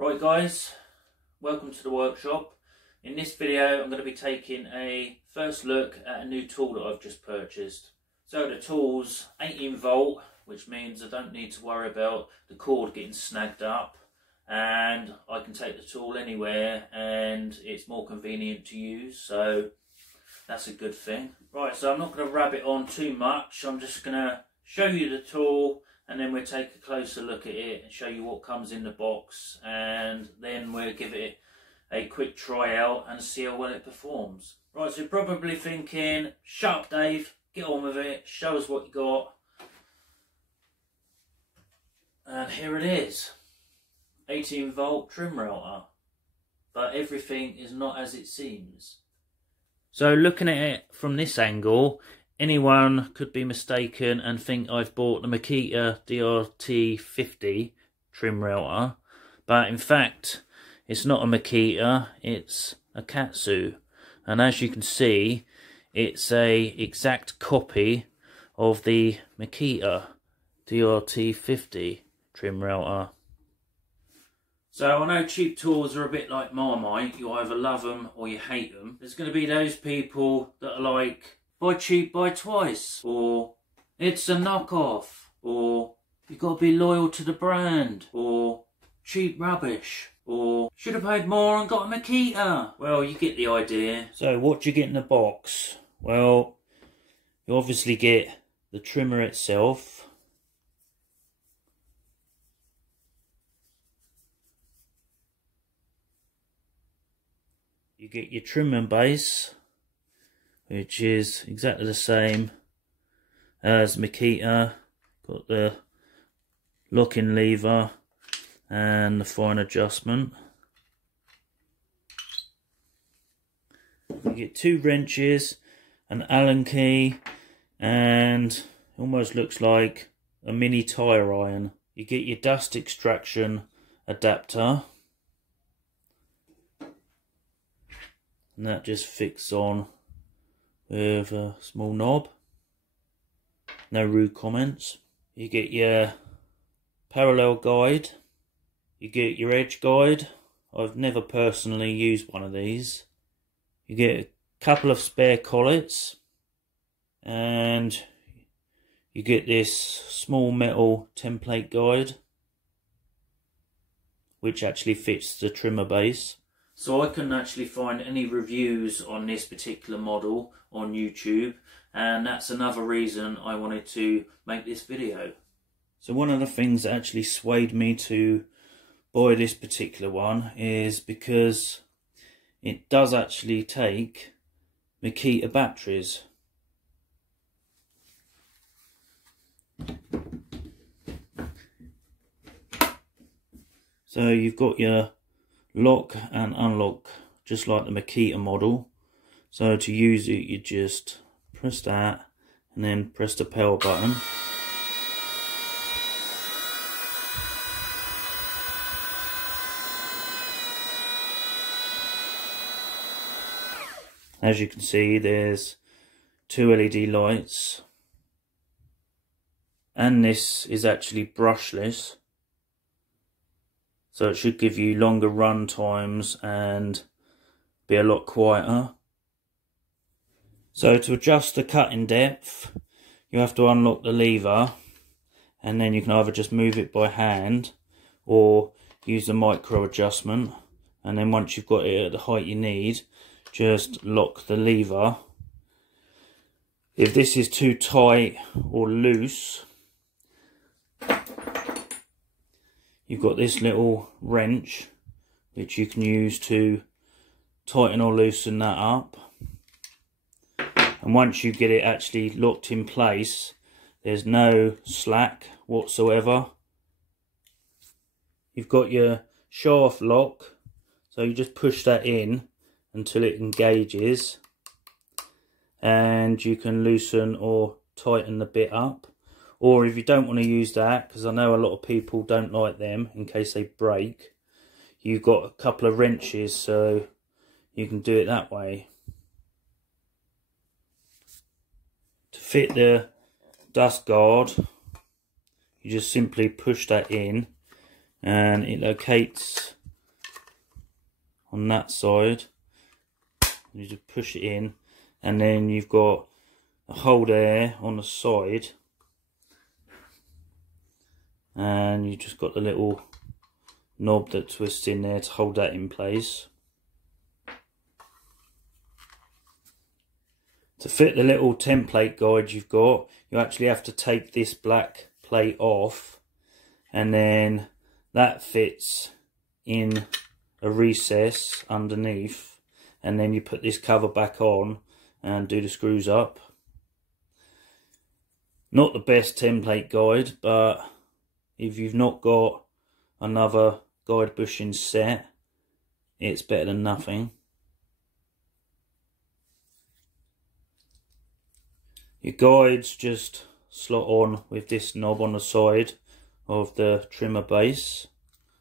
Right guys, welcome to the workshop. In this video I'm going to be taking a first look at a new tool that I've just purchased. So the tool's 18 volt, which means I don't need to worry about the cord getting snagged up, and I can take the tool anywhere and it's more convenient to use, so that's a good thing. Right, so I'm not going to rabbit on too much. I'm just going to show you the tool and then we'll take a closer look at it and show you what comes in the box, and then we'll give it a quick try out and see how well it performs. Right, so you're probably thinking, shut up Dave, get on with it, show us what you got. And here it is, 18 volt trim router. But everything is not as it seems. So looking at it from this angle, anyone could be mistaken and think I've bought the Makita DRT50 trim router, but in fact it's not a Makita, it's a Katsu, and as you can see it's a exact copy of the Makita DRT50 trim router. So I know cheap tools are a bit like Marmite, you either love them or you hate them. There's going to be those people that are like, buy cheap, buy twice, or it's a knockoff, or you've got to be loyal to the brand, or cheap rubbish, or should have paid more and got a Makita. Well, you get the idea. So what do you get in the box? Well, you obviously get the trimmer itself. You get your trimmer base, which is exactly the same as Makita. Got the locking lever and the fine adjustment. You get two wrenches, an Allen key, and almost looks like a mini tyre iron. You get your dust extraction adapter, and that just fits on with a small knob. No rude comments. You get your parallel guide. You get your edge guide. I've never personally used one of these. You get a couple of spare collets. And you get this small metal template guide, which actually fits the trimmer base. So I couldn't actually find any reviews on this particular model on YouTube, and that's another reason I wanted to make this video. So one of the things that actually swayed me to buy this particular one is because it does actually take Makita batteries. So you've got your lock and unlock just like the Makita model. So to use it you just press that and then press the power button. As you can see there's two LED lights, and this is actually brushless. So it should give you longer run times and be a lot quieter. So to adjust the cutting depth, you have to unlock the lever, and then you can either just move it by hand or use the micro adjustment. And then once you've got it at the height you need, just lock the lever. If this is too tight or loose, you've got this little wrench which you can use to tighten or loosen that up. And once you get it actually locked in place, there's no slack whatsoever. You've got your shaft lock, so you just push that in until it engages, and you can loosen or tighten the bit up. Or if you don't want to use that, because I know a lot of people don't like them in case they break, you've got a couple of wrenches, so you can do it that way. To fit the dust guard, you just simply push that in and it locates on that side. You just push it in, and then you've got a hole there on the side, and you just got the little knob that twists in there to hold that in place. To fit the little template guide you've got, you actually have to take this black plate off, and then that fits in a recess underneath, and then you put this cover back on and do the screws up. Not the best template guide, but if you've not got another guide bushing set, it's better than nothing. Your guides just slot on with this knob on the side of the trimmer base,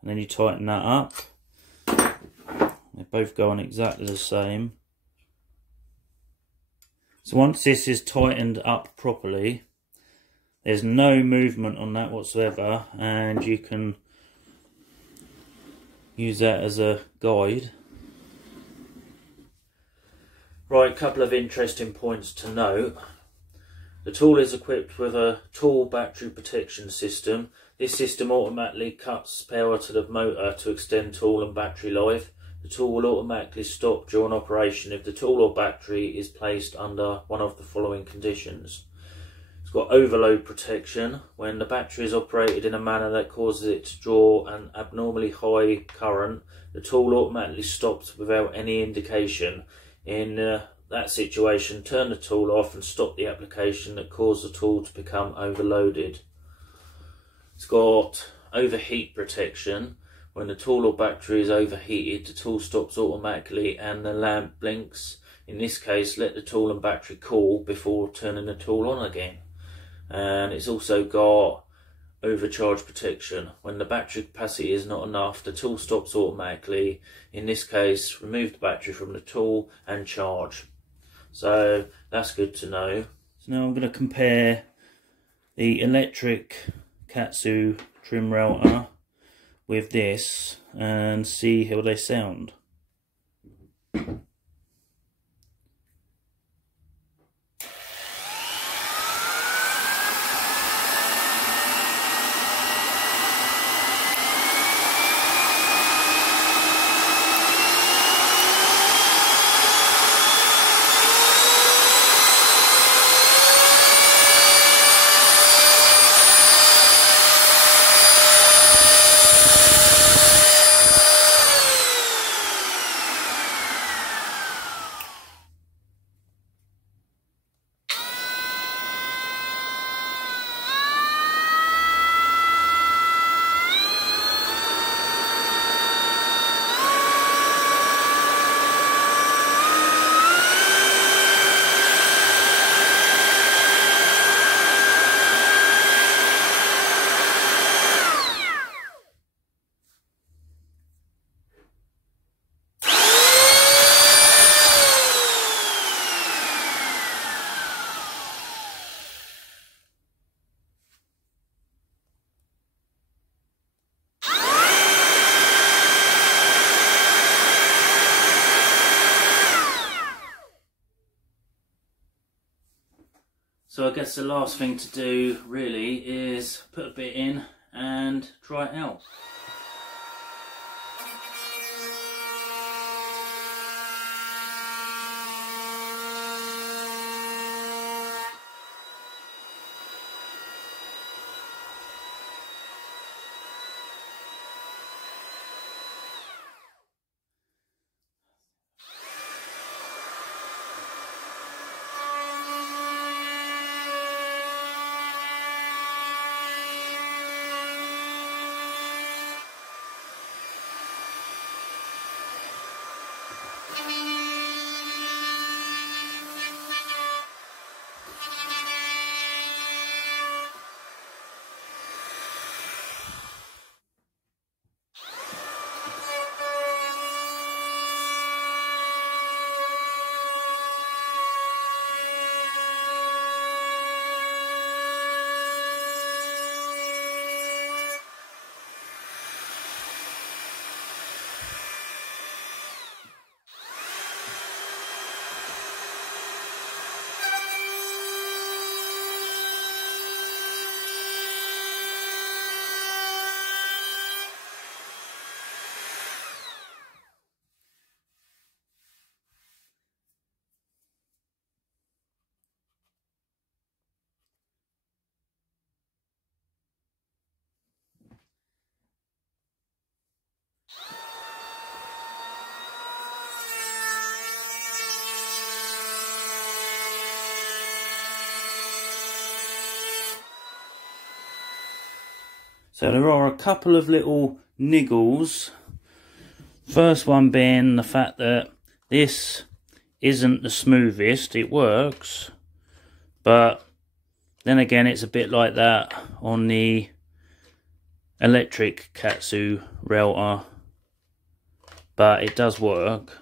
and then you tighten that up. They both go on exactly the same. So once this is tightened up properly, there's no movement on that whatsoever, and you can use that as a guide. Right, a couple of interesting points to note. The tool is equipped with a tool battery protection system. This system automatically cuts power to the motor to extend tool and battery life. The tool will automatically stop during operation if the tool or battery is placed under one of the following conditions. It's got overload protection. When the battery is operated in a manner that causes it to draw an abnormally high current, the tool automatically stops without any indication. In that situation, turn the tool off and stop the application that caused the tool to become overloaded. It's got overheat protection. When the tool or battery is overheated, the tool stops automatically and the lamp blinks. In this case, let the tool and battery cool before turning the tool on again. And it's also got overcharge protection. When the battery capacity is not enough, the tool stops automatically. In this case, remove the battery from the tool and charge. So that's good to know. So now I'm going to compare the electric Katsu trim router with this and see how they sound. So I guess the last thing to do really is put a bit in and try it out. So there are a couple of little niggles. First one being the fact that this isn't the smoothest. It works, but then again it's a bit like that on the electric Katsu router, but it does work.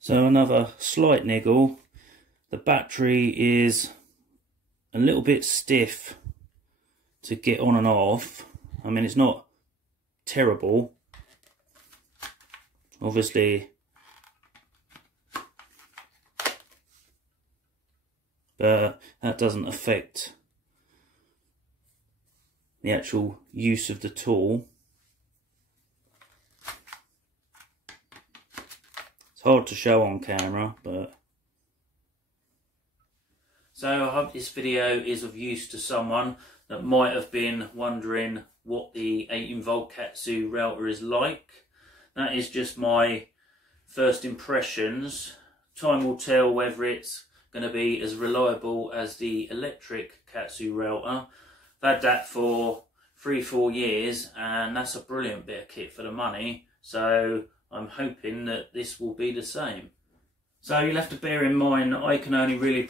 So another slight niggle, the battery is a little bit stiff to get on and off. I mean, it's not terrible, obviously, but that doesn't affect the actual use of the tool. It's hard to show on camera, but... So I hope this video is of use to someone that might have been wondering what the 18-volt Katsu router is like. That is just my first impressions. Time will tell whether it's going to be as reliable as the electric Katsu router. I've had that for 3-4 years, and that's a brilliant bit of kit for the money, so I'm hoping that this will be the same. So you'll have to bear in mind that I can only really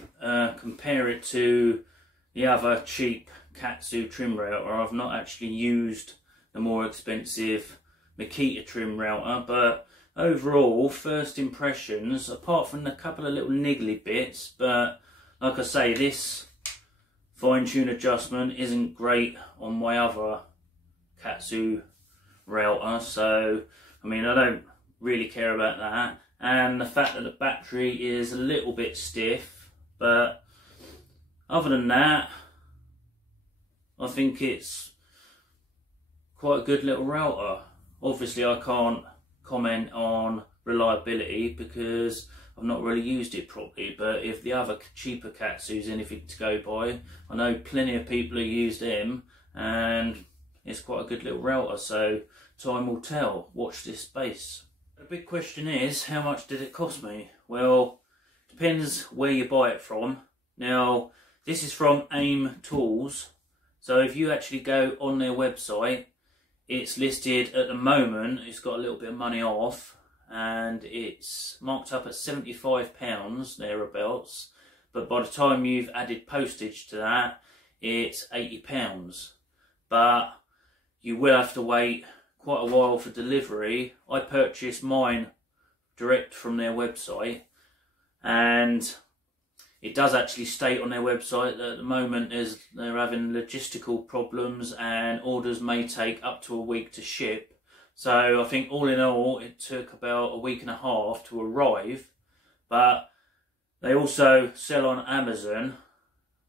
compare it to the other cheap Katsu trim router. I've not actually used the more expensive Makita trim router, but overall, first impressions, apart from a couple of little niggly bits, but like I say, this fine-tune adjustment isn't great on my other Katsu router, so I mean, I don't really care about that. And the fact that the battery is a little bit stiff, but other than that, I think it's quite a good little router. Obviously I can't comment on reliability because I've not really used it properly, but if the other cheaper Katsu's anything to go by, I know plenty of people who use them and it's quite a good little router, so time will tell. Watch this space. The big question is, how much did it cost me? Well, depends where you buy it from. Now, this is from AIM Tools, so if you actually go on their website, it's listed at the moment, it's got a little bit of money off, and it's marked up at £75 thereabouts, but by the time you've added postage to that, it's £80. But you will have to wait quite a while for delivery. I purchased mine direct from their website, and it does actually state on their website that at the moment they're having logistical problems and orders may take up to a week to ship. So I think all in all it took about a week and a half to arrive, but they also sell on Amazon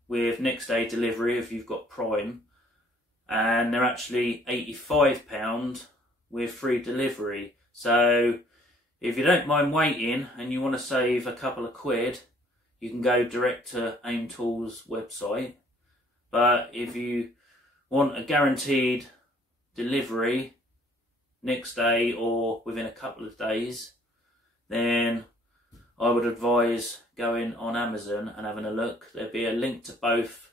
with next day delivery if you've got Prime, and they're actually £85 with free delivery. So if you don't mind waiting and you want to save a couple of quid, you can go direct to AIM Tools website. But if you want a guaranteed delivery next day or within a couple of days, then I would advise going on Amazon and having a look. There'll be a link to both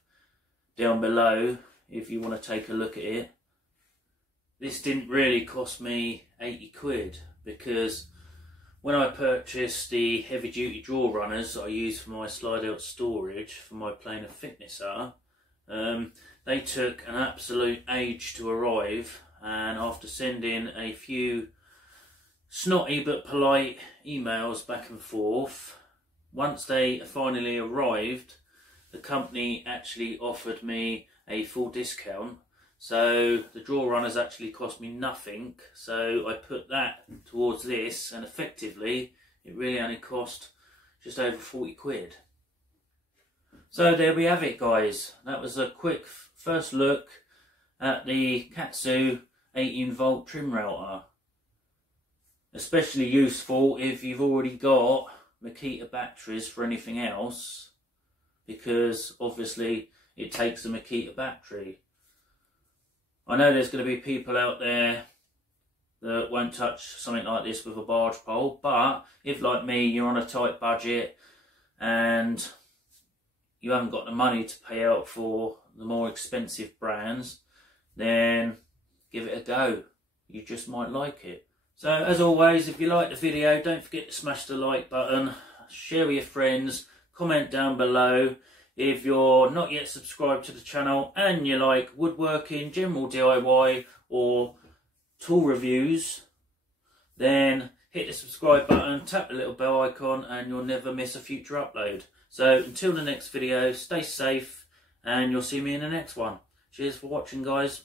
down below if you want to take a look at it. This didn't really cost me 80 quid because when I purchased the heavy duty draw runners I use for my slide out storage for my plane of fitness they took an absolute age to arrive, and after sending a few snotty but polite emails back and forth, once they finally arrived, the company actually offered me a full discount. So the draw runners actually cost me nothing, so I put that towards this, and effectively it really only cost just over 40 quid. So there we have it, guys. That was a quick first look at the Katsu 18-volt trim router. Especially useful if you've already got Makita batteries for anything else, because obviously it takes a Makita battery. I know there's going to be people out there that won't touch something like this with a barge pole, but if, like me, you're on a tight budget and you haven't got the money to pay out for the more expensive brands, then give it a go. You just might like it. So as always, if you like the video, don't forget to smash the like button, share with your friends, comment down below. If you're not yet subscribed to the channel and you like woodworking, general DIY or tool reviews, then hit the subscribe button, tap the little bell icon, and you'll never miss a future upload. So until the next video, stay safe and you'll see me in the next one. Cheers for watching, guys.